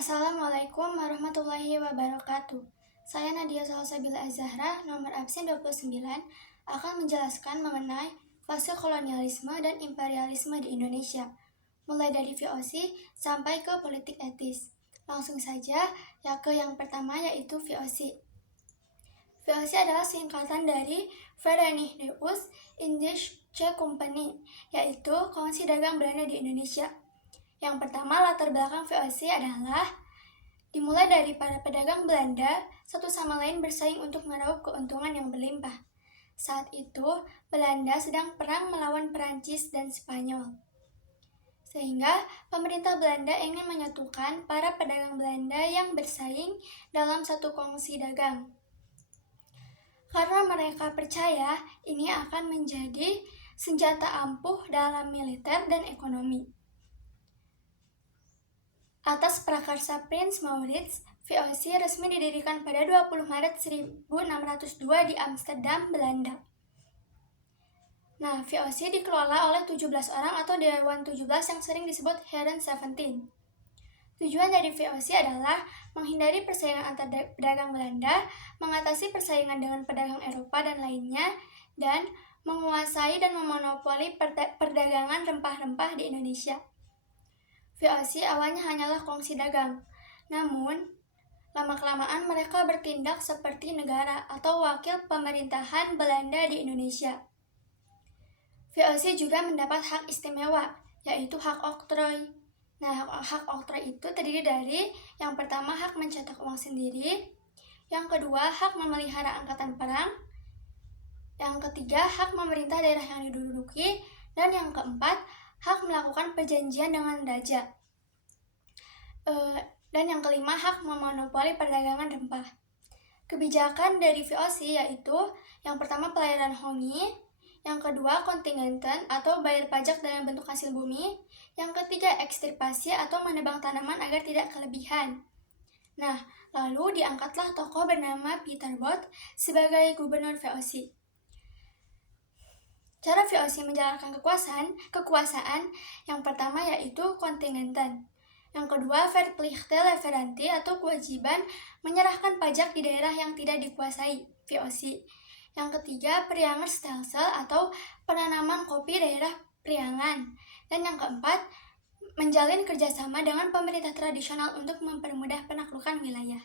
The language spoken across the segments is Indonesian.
Assalamualaikum warahmatullahi wabarakatuh. Saya Nadia Salsabila Az-Zahra, nomor absen 29, akan menjelaskan mengenai fase kolonialisme dan imperialisme di Indonesia, mulai dari VOC sampai ke politik etis. Langsung saja ya ke yang pertama, yaitu VOC. VOC adalah singkatan dari Verenigde Indische Compagnie, yaitu Kongsi Dagang Belanda di Indonesia. Yang pertama, latar belakang VOC adalah dimulai dari para pedagang Belanda satu sama lain bersaing untuk meraup keuntungan yang berlimpah. Saat itu, Belanda sedang perang melawan Perancis dan Spanyol. Sehingga pemerintah Belanda ingin menyatukan para pedagang Belanda yang bersaing dalam satu kongsi dagang. Karena mereka percaya ini akan menjadi senjata ampuh dalam militer dan ekonomi. Atas prakarsa Prince Maurits, VOC resmi didirikan pada 20 Maret 1602 di Amsterdam, Belanda. Nah, VOC dikelola oleh 17 orang atau Dewan 17 yang sering disebut Heren 17. Tujuan dari VOC adalah menghindari persaingan antar pedagang Belanda, mengatasi persaingan dengan pedagang Eropa dan lainnya, dan menguasai dan memonopoli perdagangan rempah-rempah di Indonesia. VOC awalnya hanyalah kongsi dagang, namun lama-kelamaan mereka bertindak seperti negara atau wakil pemerintahan Belanda di Indonesia. VOC juga mendapat hak istimewa, yaitu hak oktroy. Nah, hak oktroy itu terdiri dari yang pertama hak mencetak uang sendiri, yang kedua hak memelihara angkatan perang, yang ketiga hak memerintah daerah yang diduduki, dan yang keempat hak melakukan perjanjian dengan raja. Dan yang kelima, hak memonopoli perdagangan rempah. Kebijakan dari VOC yaitu yang pertama pelayaran hongi, yang kedua kontingenten atau bayar pajak dalam bentuk hasil bumi, yang ketiga ekstirpasi atau menebang tanaman agar tidak kelebihan. Nah, lalu diangkatlah tokoh bernama Peter Both sebagai gubernur VOC. Cara VOC menjalankan kekuasaan yang pertama yaitu kontingenten. Yang kedua, Verplichte Leverantie atau kewajiban menyerahkan pajak di daerah yang tidak dikuasai VOC. Yang ketiga, Priangerstelsel atau penanaman kopi daerah Priangan. Dan yang keempat, menjalin kerjasama dengan pemerintah tradisional untuk mempermudah penaklukan wilayah.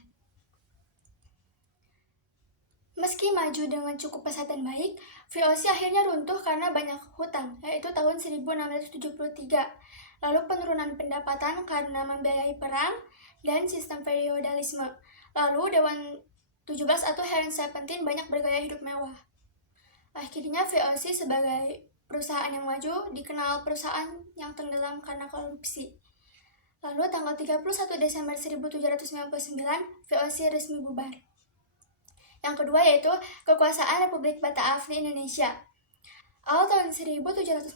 Meski maju dengan cukup pesat dan baik, VOC akhirnya runtuh karena banyak hutang, yaitu tahun 1673. Lalu penurunan pendapatan karena membiayai perang dan sistem feodalisme. Lalu Dewan 17 atau Heren 17 banyak bergaya hidup mewah. Akhirnya VOC sebagai perusahaan yang maju dikenal perusahaan yang tenggelam karena korupsi. Lalu tanggal 31 Desember 1799, VOC resmi bubar. Yang kedua yaitu kekuasaan Republik Bataaf di Indonesia. Awal tahun 1765,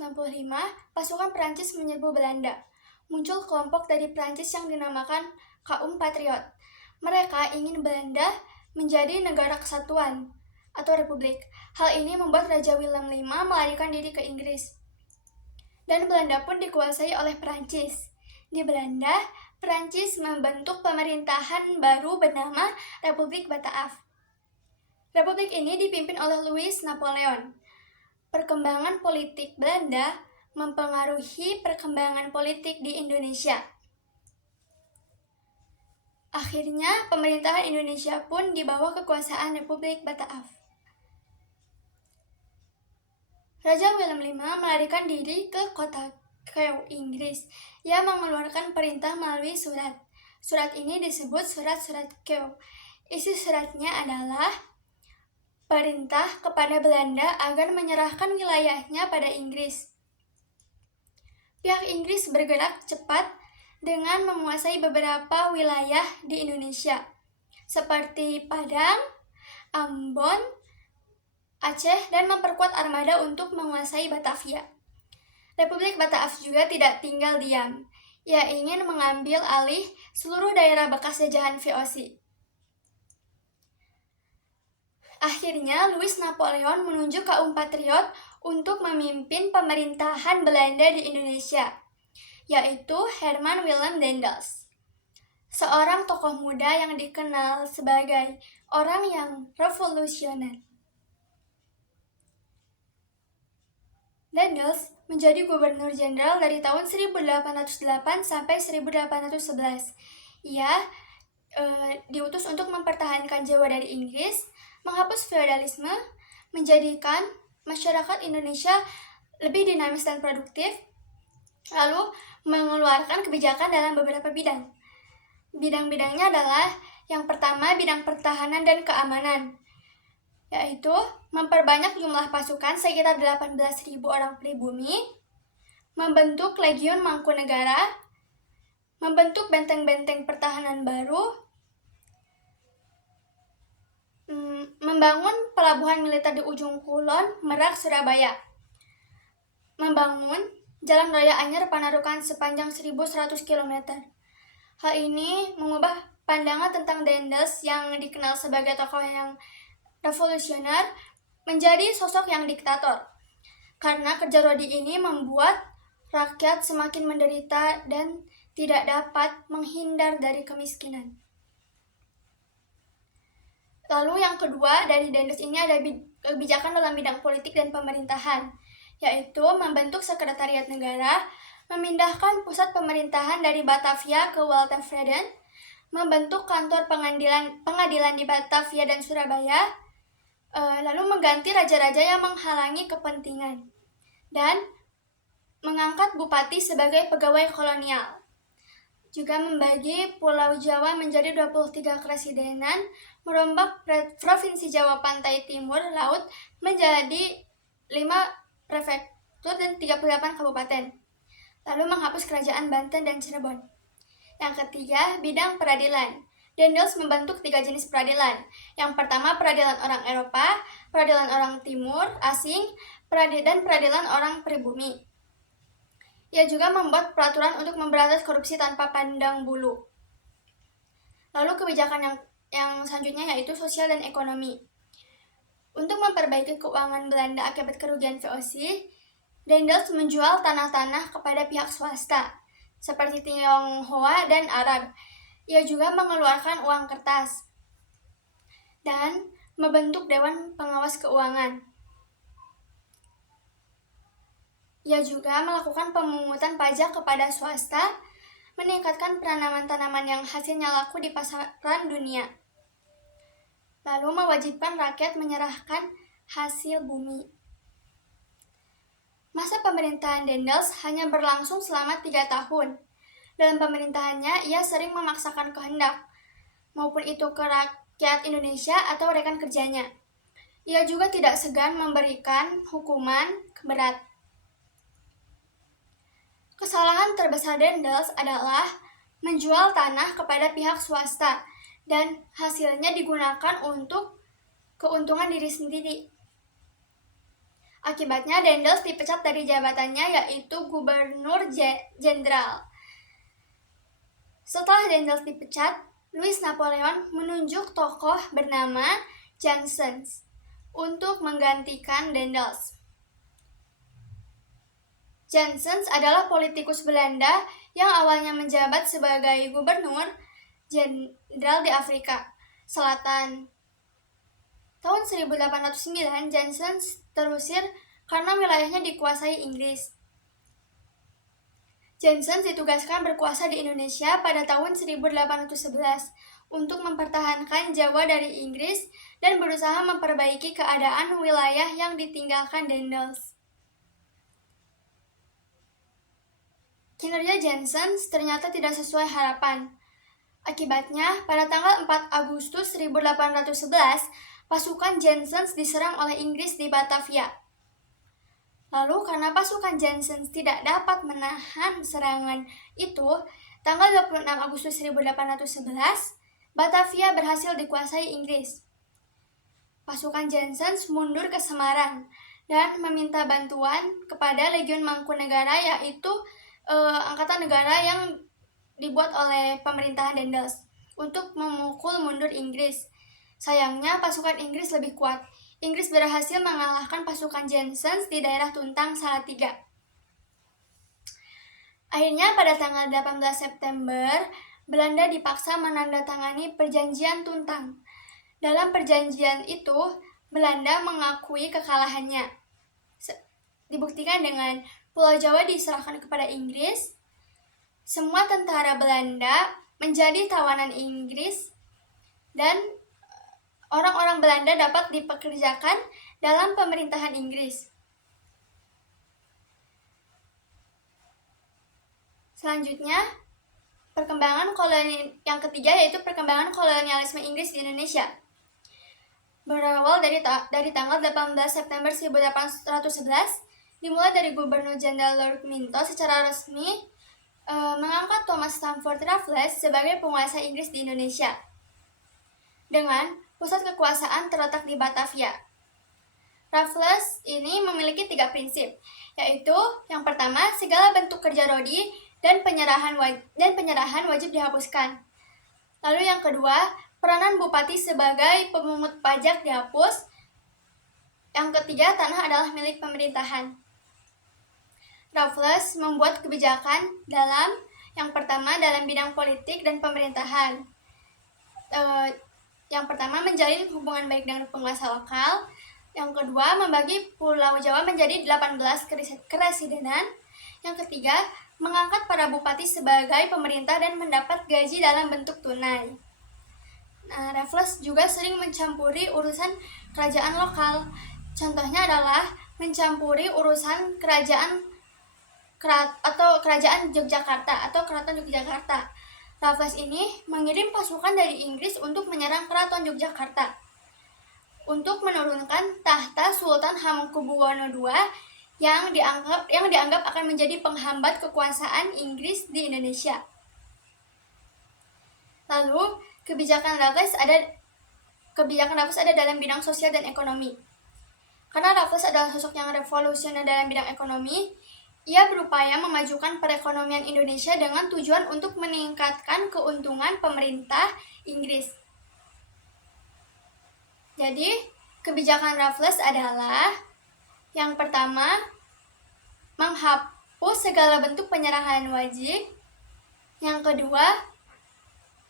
pasukan Perancis menyerbu Belanda. Muncul kelompok dari Perancis yang dinamakan Kaum Patriot. Mereka ingin Belanda menjadi negara kesatuan atau republik. Hal ini membuat Raja Willem V melarikan diri ke Inggris. Dan Belanda pun dikuasai oleh Perancis. Di Belanda, Perancis membentuk pemerintahan baru bernama Republik Bataaf. Republik ini dipimpin oleh Louis Napoleon. Perkembangan politik Belanda mempengaruhi perkembangan politik di Indonesia. Akhirnya, pemerintahan Indonesia pun di bawah kekuasaan Republik Bataaf. Raja Willem V melarikan diri ke kota Kew, Inggris. Ia mengeluarkan perintah melalui surat. Surat ini disebut Surat-Surat Kew. Isi suratnya adalah perintah kepada Belanda agar menyerahkan wilayahnya pada Inggris. Pihak Inggris bergerak cepat dengan menguasai beberapa wilayah di Indonesia, seperti Padang, Ambon, Aceh, dan memperkuat armada untuk menguasai Batavia. Republik Bataaf juga tidak tinggal diam. Ia ingin mengambil alih seluruh daerah bekas jajahan VOC. Akhirnya, Louis Napoleon menunjuk kaum patriot untuk memimpin pemerintahan Belanda di Indonesia, yaitu Herman Willem Daendels. seorang tokoh muda yang dikenal sebagai orang yang revolusioner. Daniels menjadi gubernur jenderal dari tahun 1808 sampai 1811. Ia diutus untuk mempertahankan Jawa dari Inggris, menghapus feodalisme, menjadikan masyarakat Indonesia lebih dinamis dan produktif, lalu mengeluarkan kebijakan dalam beberapa bidang. Bidang-bidangnya adalah yang pertama bidang pertahanan dan keamanan, yaitu memperbanyak jumlah pasukan sekitar 18.000 orang pribumi, membentuk Legiun Mangkunegara, membentuk benteng-benteng pertahanan baru, membangun pelabuhan militer di ujung kulon, Merak, Surabaya, membangun Jalan Raya Anyar Panarukan sepanjang 1.100 km. Hal ini mengubah pandangan tentang Daniels yang dikenal sebagai tokoh yang revolusioner menjadi sosok yang diktator. Karena kerja Rodi ini membuat rakyat semakin menderita dan tidak dapat menghindar dari kemiskinan. Lalu yang kedua dari Daniels ini ada kebijakan dalam bidang politik dan pemerintahan, yaitu membentuk sekretariat negara, memindahkan pusat pemerintahan dari Batavia ke Waltevreden, membentuk kantor pengadilan di Batavia dan Surabaya, lalu mengganti raja-raja yang menghalangi kepentingan, dan mengangkat bupati sebagai pegawai kolonial. Juga membagi Pulau Jawa menjadi 23 keresidenan, merombak Provinsi Jawa Pantai Timur Laut menjadi 5 prefektur dan 38 kabupaten. Lalu menghapus kerajaan Banten dan Cirebon. Yang ketiga, bidang peradilan. Daniels membentuk 3 jenis peradilan. Yang pertama, peradilan orang Eropa, peradilan orang Timur, asing, dan peradilan orang pribumi. Ia juga membuat peraturan untuk memberantas korupsi tanpa pandang bulu. Lalu kebijakan yang selanjutnya yaitu sosial dan ekonomi. Untuk memperbaiki keuangan Belanda akibat kerugian VOC, Daniels menjual tanah-tanah kepada pihak swasta, seperti Tionghoa dan Arab. Ia juga mengeluarkan uang kertas dan membentuk Dewan Pengawas Keuangan. Ia juga melakukan pemungutan pajak kepada swasta, meningkatkan penanaman tanaman yang hasilnya laku di pasaran dunia, lalu mewajibkan rakyat menyerahkan hasil bumi. Masa pemerintahan Daniels hanya berlangsung selama 3 tahun. Dalam pemerintahannya, ia sering memaksakan kehendak, maupun itu ke rakyat Indonesia atau rekan kerjanya. Ia juga tidak segan memberikan hukuman berat. Kesalahan terbesar Daniels adalah menjual tanah kepada pihak swasta dan hasilnya digunakan untuk keuntungan diri sendiri. Akibatnya Daniels dipecat dari jabatannya yaitu gubernur jenderal. Setelah Daniels dipecat, Louis Napoleon menunjuk tokoh bernama Janssens untuk menggantikan Daniels. Janssens adalah politikus Belanda yang awalnya menjabat sebagai gubernur jenderal di Afrika Selatan. Tahun 1809, Janssens terusir karena wilayahnya dikuasai Inggris. Janssens ditugaskan berkuasa di Indonesia pada tahun 1811 untuk mempertahankan Jawa dari Inggris dan berusaha memperbaiki keadaan wilayah yang ditinggalkan Daniels. Kinerja Janssens ternyata tidak sesuai harapan. Akibatnya, pada tanggal 4 Agustus 1811, pasukan Janssens diserang oleh Inggris di Batavia. Lalu karena pasukan Janssens tidak dapat menahan serangan itu, tanggal 26 Agustus 1811, Batavia berhasil dikuasai Inggris. Pasukan Janssens mundur ke Semarang dan meminta bantuan kepada Legiun Mangkunegara, yaitu angkatan negara yang dibuat oleh pemerintahan Daniels untuk memukul mundur Inggris. Sayangnya pasukan Inggris lebih kuat. Inggris berhasil mengalahkan pasukan Janssens di daerah Tuntang, Salatiga. Akhirnya pada tanggal 18 September Belanda dipaksa menandatangani Perjanjian Tuntang. Dalam perjanjian itu, Belanda mengakui kekalahannya. Dibuktikan dengan Pulau Jawa diserahkan kepada Inggris, semua tentara Belanda menjadi tawanan Inggris, dan orang-orang Belanda dapat dipekerjakan dalam pemerintahan Inggris. Selanjutnya, perkembangan koloni yang ketiga yaitu perkembangan kolonialisme Inggris di Indonesia. Berawal dari tanggal 18 September 1811, dimulai dari Gubernur Jenderal Lord Minto secara resmi mengangkat Thomas Stamford Raffles sebagai penguasa Inggris di Indonesia. Dengan pusat kekuasaan terletak di Batavia. Raffles ini memiliki 3 prinsip, yaitu yang pertama, segala bentuk kerja rodi dan penyerahan wajib dihapuskan. Lalu yang kedua, peranan bupati sebagai pemungut pajak dihapus. Yang ketiga, tanah adalah milik pemerintahan. Raffles membuat kebijakan yang pertama dalam bidang politik dan pemerintahan. Yang pertama, menjalin hubungan baik dengan penguasa lokal. Yang kedua, membagi Pulau Jawa menjadi 18 keresidenan. Yang ketiga, mengangkat para bupati sebagai pemerintah dan mendapat gaji dalam bentuk tunai. Raffles juga sering mencampuri urusan kerajaan lokal. Contohnya adalah mencampuri urusan kerajaan Yogyakarta atau Keraton Yogyakarta. Raffles ini mengirim pasukan dari Inggris untuk menyerang Keraton Yogyakarta untuk menurunkan tahta Sultan Hamengkubuwono II yang dianggap akan menjadi penghambat kekuasaan Inggris di Indonesia. Lalu, kebijakan Raffles ada dalam bidang sosial dan ekonomi. Karena Raffles adalah sosok yang revolusioner dalam bidang ekonomi, ia berupaya memajukan perekonomian Indonesia dengan tujuan untuk meningkatkan keuntungan pemerintah Inggris. Jadi, kebijakan Raffles adalah yang pertama, menghapus segala bentuk penyerahan wajib. Yang kedua,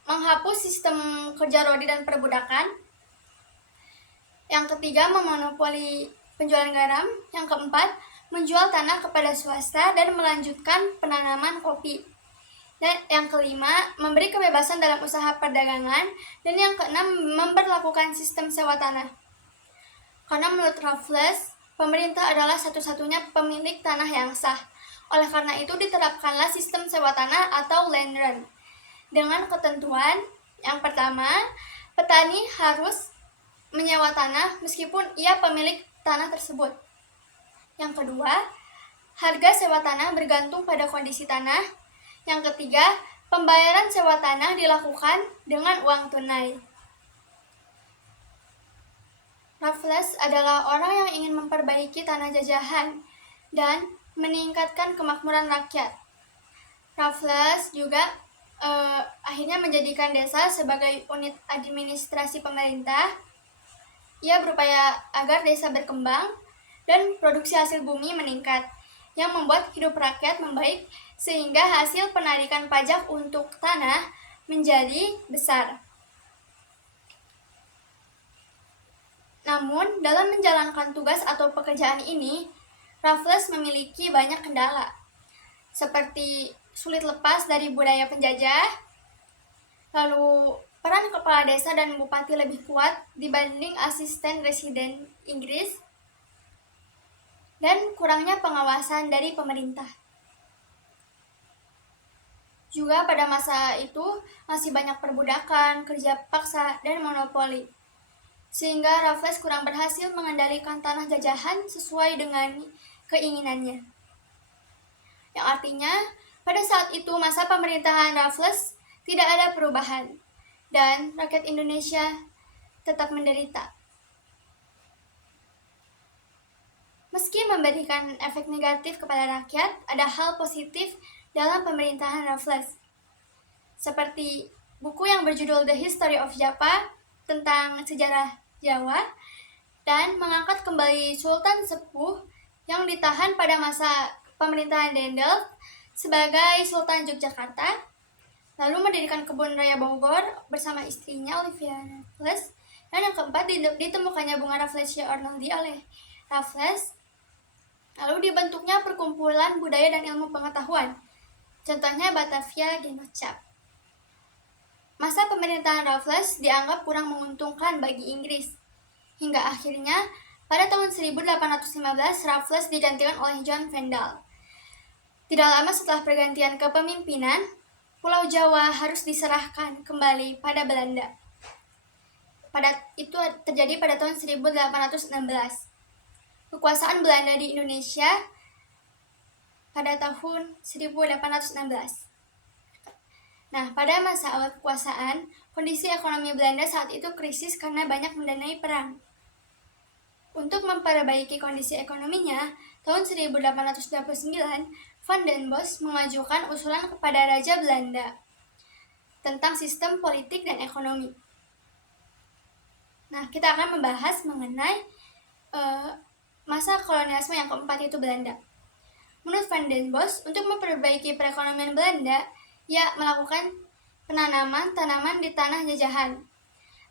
menghapus sistem kerja rodi dan perbudakan. Yang ketiga, memonopoli penjualan garam. Yang keempat, menjual tanah kepada swasta dan melanjutkan penanaman kopi. Dan yang kelima, memberi kebebasan dalam usaha perdagangan. Dan yang keenam, memberlakukan sistem sewa tanah. Karena menurut Raffles, pemerintah adalah satu-satunya pemilik tanah yang sah. Oleh karena itu diterapkanlah sistem sewa tanah atau land rent. Dengan ketentuan, yang pertama, petani harus menyewa tanah meskipun ia pemilik tanah tersebut. Yang kedua, harga sewa tanah bergantung pada kondisi tanah. Yang ketiga, pembayaran sewa tanah dilakukan dengan uang tunai. Raffles adalah orang yang ingin memperbaiki tanah jajahan dan meningkatkan kemakmuran rakyat. Raffles juga akhirnya menjadikan desa sebagai unit administrasi pemerintah. Ia berupaya agar desa berkembang dan produksi hasil bumi meningkat, yang membuat hidup rakyat membaik sehingga hasil penarikan pajak untuk tanah menjadi besar. Namun, dalam menjalankan tugas atau pekerjaan ini, Raffles memiliki banyak kendala, seperti sulit lepas dari budaya penjajah, lalu peran kepala desa dan bupati lebih kuat dibanding asisten residen Inggris, dan kurangnya pengawasan dari pemerintah. Juga pada masa itu masih banyak perbudakan, kerja paksa, dan monopoli. Sehingga Raffles kurang berhasil mengendalikan tanah jajahan sesuai dengan keinginannya. Yang artinya, pada saat itu masa pemerintahan Raffles tidak ada perubahan, dan rakyat Indonesia tetap menderita. Meski memberikan efek negatif kepada rakyat, ada hal positif dalam pemerintahan Raffles. Seperti buku yang berjudul The History of Java tentang sejarah Jawa, dan mengangkat kembali Sultan Sepuh yang ditahan pada masa pemerintahan Dendel sebagai Sultan Yogyakarta. lalu mendirikan kebun raya Bogor bersama istrinya Olivia Raffles, dan yang keempat ditemukannya bunga Rafflesia arnoldi oleh Raffles, lalu dibentuknya perkumpulan budaya dan ilmu pengetahuan, contohnya Batavia Genootschap. Masa pemerintahan Raffles dianggap kurang menguntungkan bagi Inggris, hingga akhirnya pada tahun 1815 Raffles digantikan oleh John Vandal. Tidak lama setelah pergantian kepemimpinan, Pulau Jawa harus diserahkan kembali pada Belanda. Itu terjadi pada tahun 1816. Kekuasaan Belanda di Indonesia pada tahun 1816. Nah, pada masa awal kekuasaan, kondisi ekonomi Belanda saat itu krisis karena banyak mendanai perang. Untuk memperbaiki kondisi ekonominya, tahun 1829, Van den Bosch mengajukan usulan kepada Raja Belanda tentang sistem politik dan ekonomi. Nah, kita akan membahas mengenai masa kolonialisme yang keempat, yaitu Belanda. Menurut Van den Bosch, untuk memperbaiki perekonomian Belanda, ia melakukan penanaman tanaman di tanah jajahan.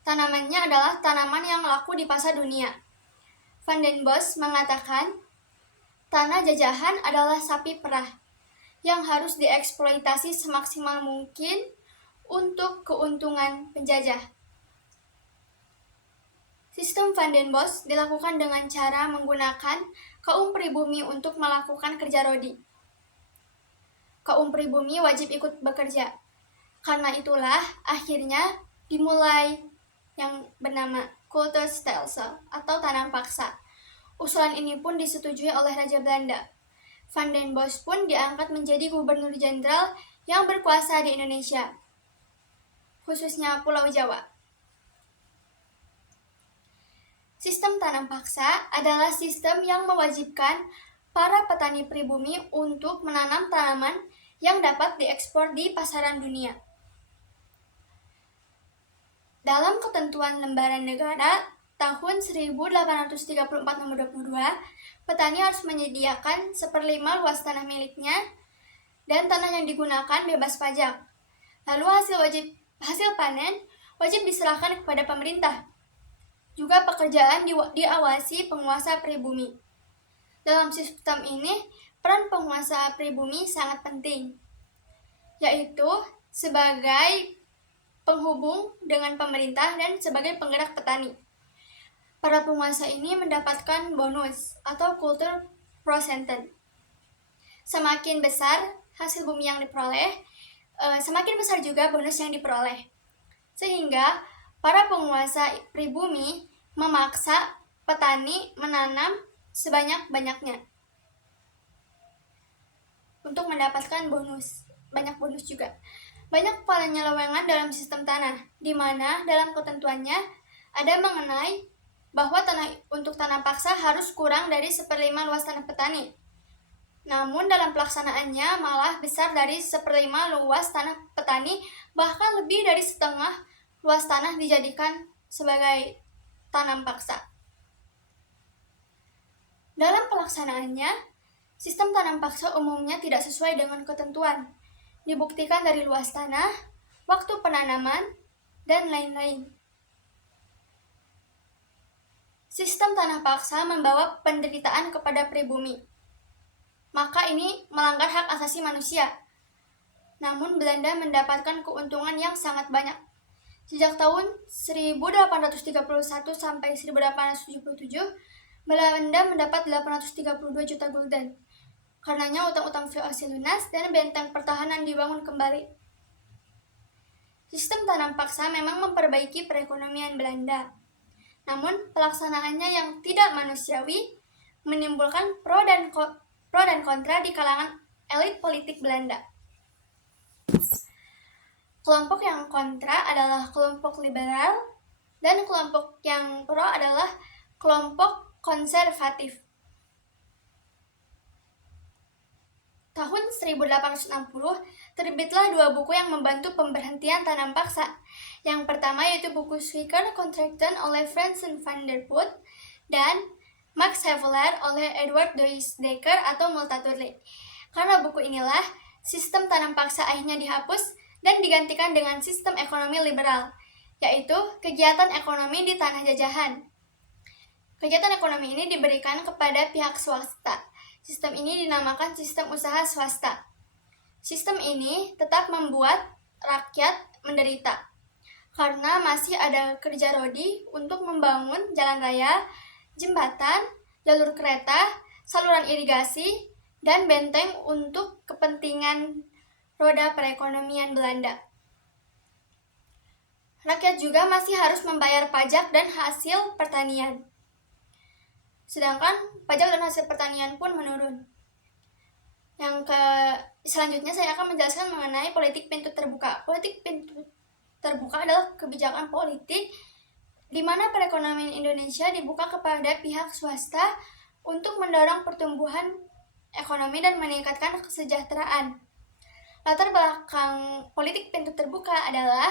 Tanamannya adalah tanaman yang laku di pasar dunia. Van den Bosch mengatakan, tanah jajahan adalah sapi perah yang harus dieksploitasi semaksimal mungkin untuk keuntungan penjajah. Sistem Van den Bosch dilakukan dengan cara menggunakan kaum pribumi untuk melakukan kerja rodi. Kaum pribumi wajib ikut bekerja. Karena itulah akhirnya dimulai yang bernama kulturstelsel atau tanam paksa. Usulan ini pun disetujui oleh Raja Belanda. Van den Bosch pun diangkat menjadi gubernur jenderal yang berkuasa di Indonesia, khususnya Pulau Jawa. Sistem tanam paksa adalah sistem yang mewajibkan para petani pribumi untuk menanam tanaman yang dapat diekspor di pasaran dunia. Dalam ketentuan Lembaran Negara tahun 1834 nomor 22, petani harus menyediakan 1/5 luas tanah miliknya dan tanah yang digunakan bebas pajak. Lalu hasil panen wajib diserahkan kepada pemerintah. Juga pekerjaan diawasi penguasa pribumi. Dalam sistem ini, peran penguasa pribumi sangat penting, yaitu sebagai penghubung dengan pemerintah dan sebagai penggerak petani. Para penguasa ini mendapatkan bonus atau kultur prosenten. Semakin besar hasil bumi yang diperoleh, semakin besar juga bonus yang diperoleh. Sehingga para penguasa pribumi memaksa petani menanam sebanyak-banyaknya untuk mendapatkan bonus, banyak bonus juga. Banyak penyelewengan dalam sistem tanah, di mana dalam ketentuannya ada mengenai bahwa tanah untuk tanam paksa harus kurang dari 1/5 luas tanah petani. Namun dalam pelaksanaannya malah besar dari 1/5 luas tanah petani, bahkan lebih dari setengah luas tanah dijadikan sebagai tanam paksa. Dalam pelaksanaannya, sistem tanam paksa umumnya tidak sesuai dengan ketentuan. Dibuktikan dari luas tanah, waktu penanaman, dan lain-lain. Sistem tanah paksa membawa penderitaan kepada pribumi. Maka ini melanggar hak asasi manusia. Namun Belanda mendapatkan keuntungan yang sangat banyak. Sejak tahun 1831 sampai 1877, Belanda mendapat 832 juta gulden. Karenanya utang-utang VOC lunas dan benteng pertahanan dibangun kembali. Sistem tanam paksa memang memperbaiki perekonomian Belanda. Namun pelaksanaannya yang tidak manusiawi menimbulkan pro dan kontra di kalangan elit politik Belanda. Kelompok yang kontra adalah kelompok liberal dan kelompok yang pro adalah kelompok konservatif. Tahun 1860, terbitlah 2 buku yang membantu pemberhentian tanam paksa. Yang pertama yaitu buku Swicker Contracten oleh Francis van der Voort dan Max Havelaar oleh Edward Doisdekker atau Multatuli. Karena buku inilah, sistem tanam paksa akhirnya dihapus dan digantikan dengan sistem ekonomi liberal, yaitu kegiatan ekonomi di tanah jajahan. Kegiatan ekonomi ini diberikan kepada pihak swasta. Sistem ini dinamakan sistem usaha swasta. Sistem ini tetap membuat rakyat menderita, karena masih ada kerja rodi untuk membangun jalan raya, jembatan, jalur kereta, saluran irigasi, dan benteng untuk kepentingan roda perekonomian Belanda. Rakyat juga masih harus membayar pajak dan hasil pertanian. Sedangkan pajak dan hasil pertanian pun menurun. Selanjutnya saya akan menjelaskan mengenai politik pintu terbuka. Politik pintu terbuka adalah kebijakan politik di mana perekonomian Indonesia dibuka kepada pihak swasta untuk mendorong pertumbuhan ekonomi dan meningkatkan kesejahteraan. Latar belakang politik pintu terbuka adalah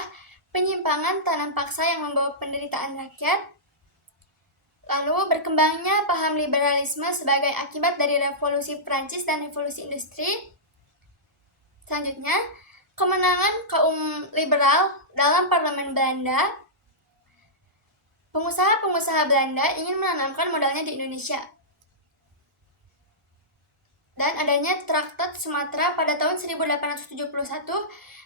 penyimpangan tanam paksa yang membawa penderitaan rakyat, lalu berkembangnya paham liberalisme sebagai akibat dari revolusi Prancis dan revolusi industri. Selanjutnya, kemenangan kaum liberal dalam parlemen Belanda. Pengusaha-pengusaha Belanda ingin menanamkan modalnya di Indonesia. Dan adanya Traktat Sumatera pada tahun 1871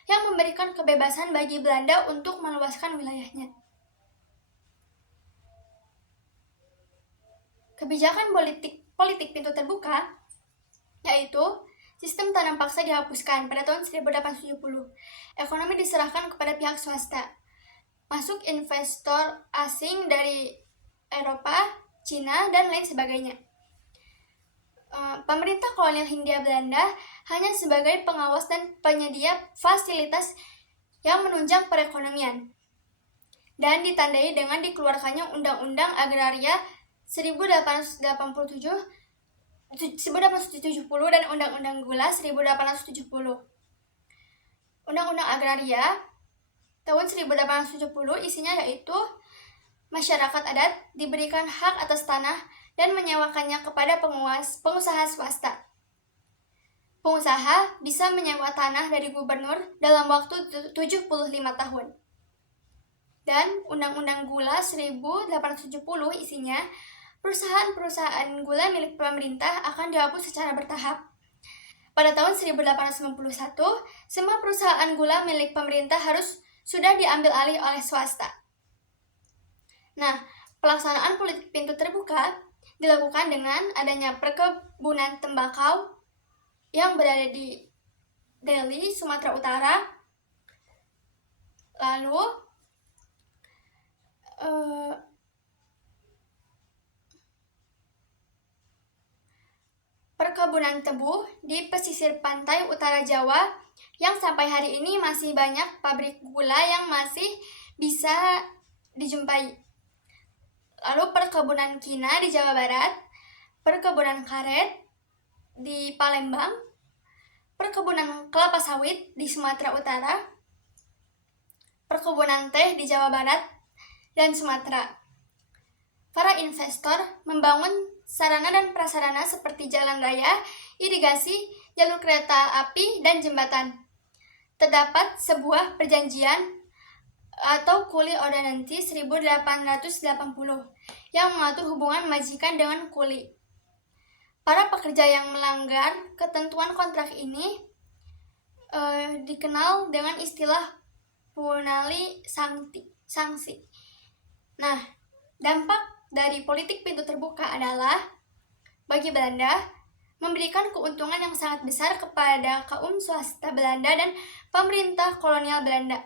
yang memberikan kebebasan bagi Belanda untuk meluaskan wilayahnya. Kebijakan politik pintu terbuka yaitu sistem tanam paksa dihapuskan pada tahun 1870. Ekonomi diserahkan kepada pihak swasta. Masuk investor asing dari Eropa, Cina, dan lain sebagainya. Pemerintah kolonial Hindia Belanda hanya sebagai pengawas dan penyedia fasilitas yang menunjang perekonomian, dan ditandai dengan dikeluarkannya Undang-Undang Agraria 1870 dan Undang-Undang Gula 1870. Undang-Undang Agraria tahun 1870 isinya yaitu masyarakat adat diberikan hak atas tanah dan menyewakannya kepada pengusaha swasta. Pengusaha bisa menyewa tanah dari gubernur dalam waktu 75 tahun. Dan Undang-Undang Gula 1870 isinya perusahaan-perusahaan gula milik pemerintah akan dihapus secara bertahap. Pada tahun 1891, semua perusahaan gula milik pemerintah harus sudah diambil alih oleh swasta. Nah, pelaksanaan politik pintu terbuka dilakukan dengan adanya perkebunan tembakau yang berada di Delhi, Sumatera Utara. Lalu perkebunan tebu di pesisir pantai utara Jawa yang sampai hari ini masih banyak pabrik gula yang masih bisa dijumpai. Lalu perkebunan kina di Jawa Barat, perkebunan karet di Palembang, perkebunan kelapa sawit di Sumatera Utara, perkebunan teh di Jawa Barat dan Sumatera. Para investor membangun sarana dan prasarana seperti jalan raya, irigasi, jalur kereta api, dan jembatan. Terdapat sebuah perjanjian atau kuli ordonansi 1880 yang mengatur hubungan majikan dengan kuli. Para pekerja yang melanggar ketentuan kontrak ini dikenal dengan istilah punali sanksi. Nah, dampak dari politik pintu terbuka adalah bagi Belanda memberikan keuntungan yang sangat besar kepada kaum swasta Belanda dan pemerintah kolonial Belanda.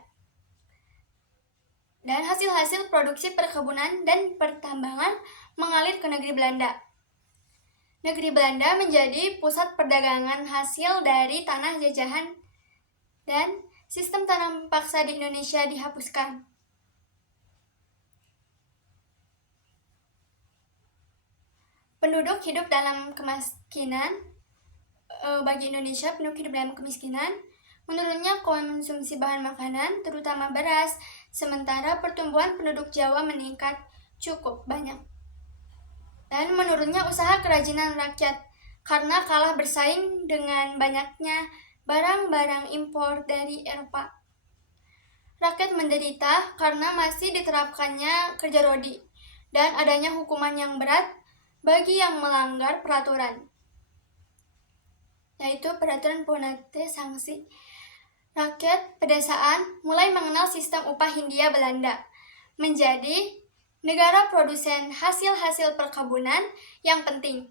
Dan hasil-hasil produksi perkebunan dan pertambangan mengalir ke negeri Belanda. Negeri Belanda menjadi pusat perdagangan hasil dari tanah jajahan dan sistem tanam paksa di Indonesia dihapuskan. Penduduk hidup dalam kemiskinan. Bagi Indonesia, penduduk hidup dalam kemiskinan. Menurunnya konsumsi bahan makanan, terutama beras, sementara pertumbuhan penduduk Jawa meningkat cukup banyak. Dan menurunnya usaha kerajinan rakyat, karena kalah bersaing dengan banyaknya barang-barang impor dari Eropa. Rakyat menderita karena masih diterapkannya kerja rodi dan adanya hukuman yang berat bagi yang melanggar peraturan, yaitu peraturan Ponate sanksi. Rakyat pedesaan mulai mengenal sistem upah Hindia Belanda, menjadi negara produsen hasil-hasil perkebunan yang penting.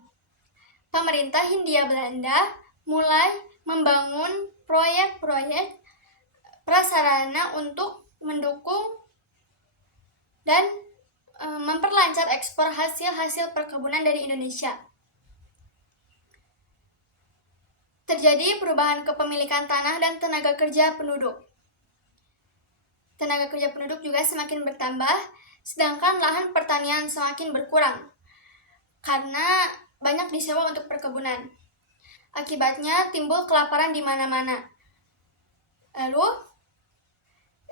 Pemerintah Hindia Belanda mulai membangun proyek-proyek prasarana untuk mendukung dan memperlancar ekspor hasil-hasil perkebunan dari Indonesia. Terjadi perubahan kepemilikan tanah dan tenaga kerja penduduk. Tenaga kerja penduduk juga semakin bertambah, sedangkan lahan pertanian semakin berkurang karena banyak disewa untuk perkebunan. Akibatnya timbul kelaparan di mana-mana. Lalu,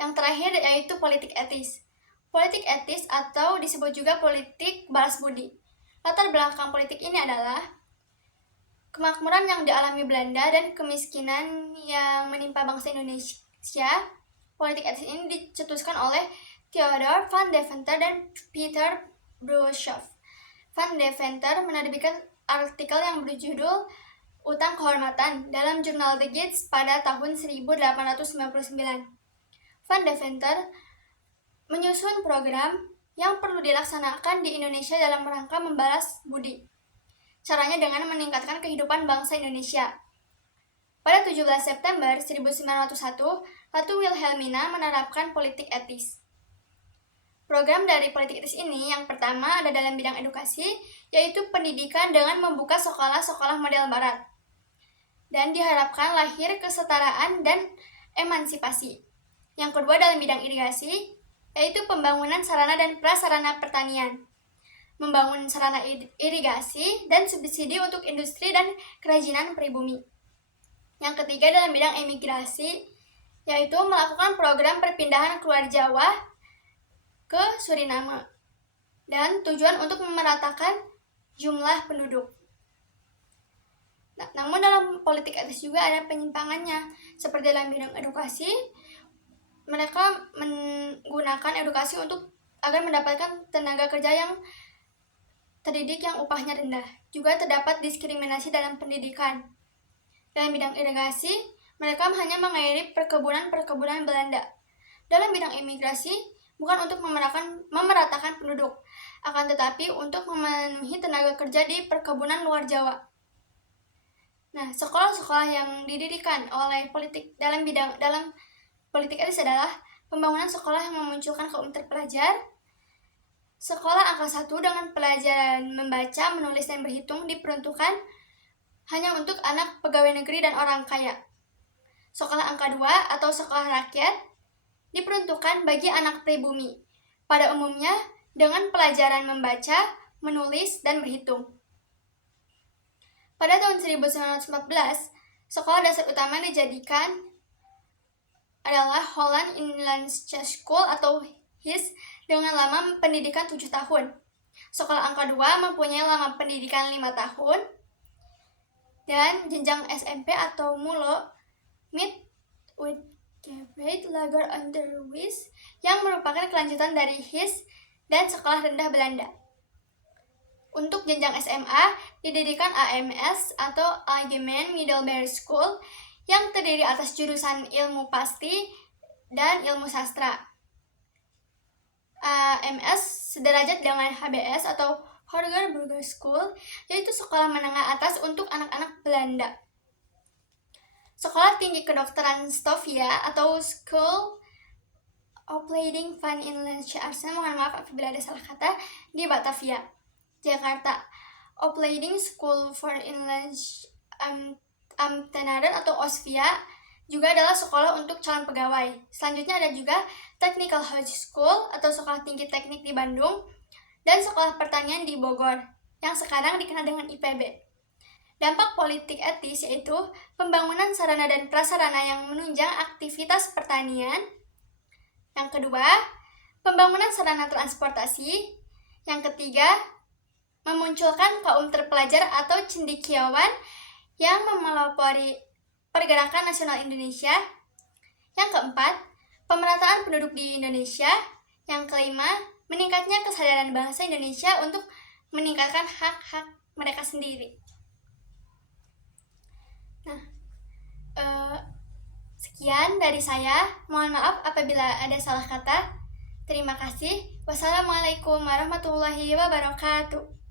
yang terakhir yaitu politik etis. Politik etis atau disebut juga politik balas budi. Latar belakang politik ini adalah kemakmuran yang dialami Belanda dan kemiskinan yang menimpa bangsa Indonesia. Politik etis ini dicetuskan oleh Theodor van Deventer dan Peter Brushoff. Van Deventer menerbitkan artikel yang berjudul Utang Kehormatan dalam jurnal The Gates pada tahun 1899. Van Deventer menyusun program yang perlu dilaksanakan di Indonesia dalam rangka membalas budi. Caranya dengan meningkatkan kehidupan bangsa Indonesia. Pada 17 September 1901, Ratu Wilhelmina menerapkan politik etis. Program dari politik etis ini yang pertama ada dalam bidang edukasi, yaitu pendidikan dengan membuka sekolah-sekolah model barat. Dan diharapkan lahir kesetaraan dan emansipasi. Yang kedua dalam bidang irigasi, yaitu pembangunan sarana dan prasarana pertanian. Membangun sarana irigasi dan subsidi untuk industri dan kerajinan pribumi. Yang ketiga dalam bidang emigrasi, yaitu melakukan program perpindahan keluar Jawa ke Suriname dan tujuan untuk memeratakan jumlah penduduk. Namun dalam politik etis juga ada penyimpangannya, seperti dalam bidang edukasi, mereka menggunakan edukasi untuk agar mendapatkan tenaga kerja yang terdidik yang upahnya rendah. Juga terdapat diskriminasi dalam pendidikan. Dalam bidang irigasi, mereka hanya mengairi perkebunan-perkebunan Belanda. Dalam bidang imigrasi, bukan untuk memeratakan penduduk, akan tetapi untuk memenuhi tenaga kerja di perkebunan luar Jawa. Nah, sekolah-sekolah yang didirikan oleh dalam politik etis adalah pembangunan sekolah yang memunculkan kaum terpelajar, sekolah angka 1 dengan pelajaran membaca, menulis, dan berhitung diperuntukkan hanya untuk anak pegawai negeri dan orang kaya. Sekolah angka 2 atau sekolah rakyat diperuntukkan bagi anak pribumi, pada umumnya dengan pelajaran membaca, menulis, dan berhitung. Pada tahun 1914, sekolah dasar utama dijadikan adalah Holland Inlandse School atau HIS dengan lama pendidikan 7 tahun. Sekolah angka 2 mempunyai lama pendidikan 5 tahun. Dan jenjang SMP atau MULO Mid with Graduate Lager Onderwijs yang merupakan kelanjutan dari HIS dan sekolah rendah Belanda. Untuk jenjang SMA didirikan AMS atau Algemeen Middelbare School yang terdiri atas jurusan ilmu pasti dan ilmu sastra. AMS sederajat dengan HBS atau Hoger Burger School, yaitu sekolah menengah atas untuk anak-anak Belanda. Sekolah Tinggi Kedokteran Stovia atau School Opleiding van Inlandse Artsen, mohon maaf apabila ada salah kata, di Batavia, Jakarta. Opleiding School for Inlandse Ambtenaren atau OSVIA juga adalah sekolah untuk calon pegawai. Selanjutnya ada juga Technical High School atau sekolah tinggi teknik di Bandung dan sekolah pertanian di Bogor yang sekarang dikenal dengan IPB. Dampak politik etis yaitu pembangunan sarana dan prasarana yang menunjang aktivitas pertanian. Yang kedua, pembangunan sarana transportasi. Yang ketiga, memunculkan kaum terpelajar atau cendekiawan yang memelopori pergerakan nasional Indonesia. Yang keempat, pemerataan penduduk di Indonesia. Yang kelima, meningkatnya kesadaran bangsa Indonesia untuk meningkatkan hak-hak mereka sendiri. Nah, sekian dari saya. Mohon maaf apabila ada salah kata. Terima kasih. Wassalamualaikum warahmatullahi wabarakatuh.